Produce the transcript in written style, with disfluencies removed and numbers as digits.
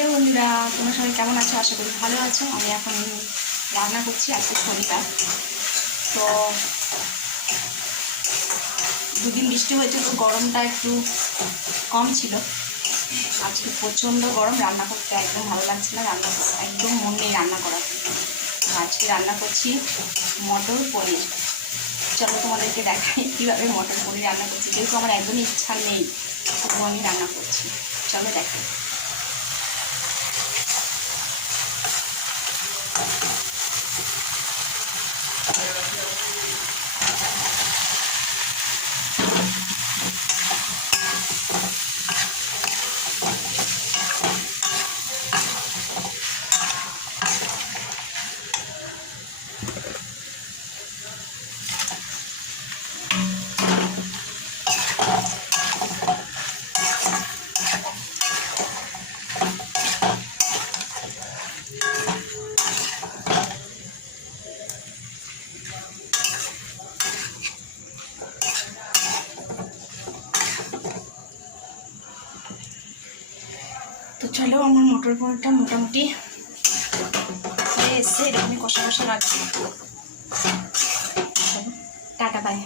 Hello বন্ধুরা, তোমরা সবাই কেমন আছো? আশা করি ভালো আছো। আমি এখন রান্না করছি। আজকে শনিবার, তো দুদিন বৃষ্টি হয়েছে, তো গরমটা একটু কম ছিল। আজকে প্রচণ্ড গরম, রান্না করতে একদম ভালো লাগছে না, রান্না করতে একদম মন নেই রান্না করার। আজকে রান্না করছি মটর পনির। চলো তোমাদেরকে দেখাই কীভাবে মটর পনির রান্না করছি। যেহেতু আমার একদমই ইচ্ছা নেই, তবুও আমি রান্না করছি। চলো দেখাই। তো চলো, আমার মটর পনিরটা মোটামুটি হয়ে এসছে। এরকমই কষা কষা রাখছি। Tata bye.